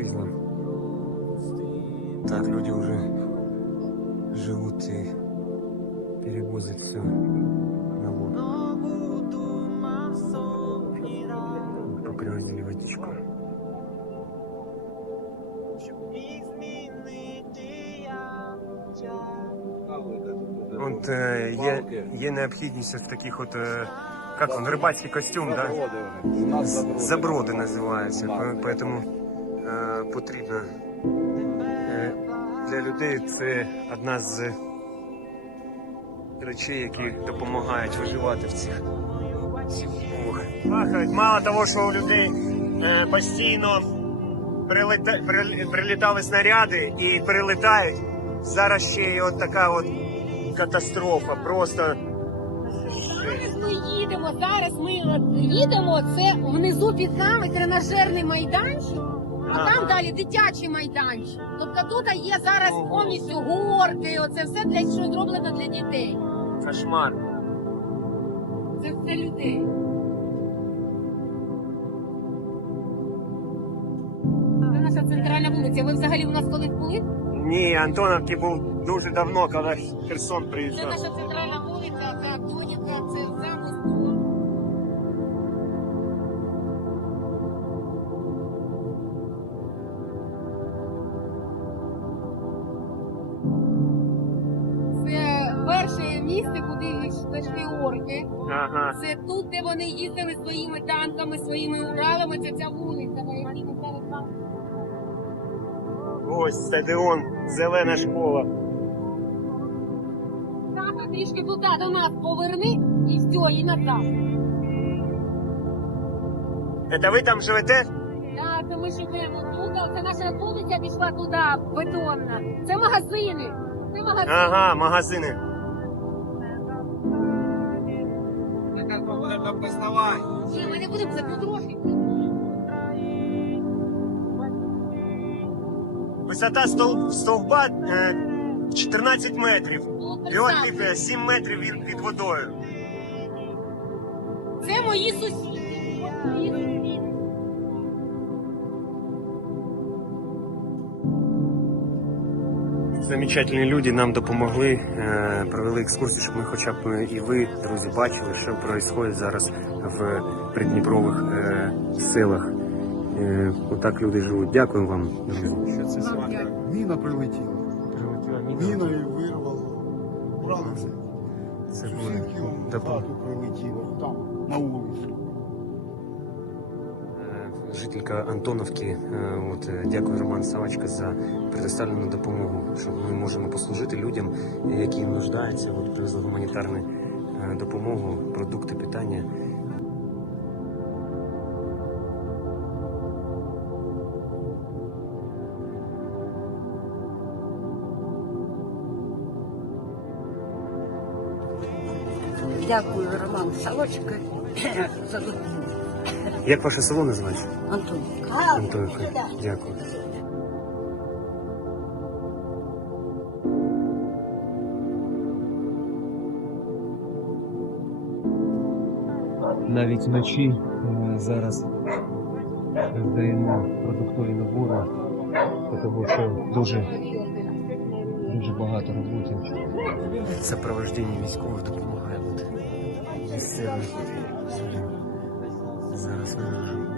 жизням. Так, люди уже живут и перевозят все на воду. Попривозили водичку. Э, от е, є, є необхідність ось таких от, е, э, як он, рибацький костюм, да? Заброди називаються, по- е, потрібно е, для людей це одна з речей, які допомагають виживати в цих, умовах. Мало того, що у людей е, постійно прилета, прилітали снаряди і прилітають. Зараз ще й от така от катастрофа. Просто Зараз ми їдемо, зараз ми їдемо, це внизу під нами тренажерний майданчик, а там далі дитячий майданчик. Тобто тут є зараз повністю горки, оце все для що зроблено для дітей. кошмар. Це все людей. Це наша центральна вулиця. Ви взагалі у нас колись були? Ні, Антоновки був дуже давно, коли Херсон Це наша центральна вулиця, це Антоніка, це. Це місце, куди йшли орки. Ага. Це тут, де вони їздили своїми танками, своїми уралами. Це ця вулиця, на якій ми зараз з. Ось стадіон, зелена школа. Саме трішки туди до нас поверни і все, і назад. Це ви там живете? Так, це ми живемо тут. Це наша вулиця пішла туди, бетонна. Це магазини. Це магазини. Ага, магазини. Ні, ми не будемо за трохи. Висота стол- стовба е, 14 метрів. Тут І от е, 7 метрів від, під водою. Це мої сусіди. Мої сусіди. Замечательні люди нам допомогли, е, провели екскурсію, щоб ми хоча б і ви, друзі, бачили, що відбувається зараз в придніпрових е, селах. Е, Отак люди живуть. Дякую вам, друзі. Що це Вам дякую. Міна прилетіла. Міна і вирвало. Брали це. Це було хату прилетіло. Там, на вулицю. Жителька Антоновки, е, от е, дякую Роман Савачка за предоставлену допомогу, що ми можемо послужити людям, які нуждаються. От привезли гуманітарну е, допомогу, продукти, питання. Дякую, Роман Савочка за допомогу. Як ваше село називається? Антон. Антоновка. Дякую. навіть вночі е, зараз здаємо продуктові набори, тому що дуже, дуже багато роботи. Сопровождення військових допомагає бути місцевим. Зараз вивеземо.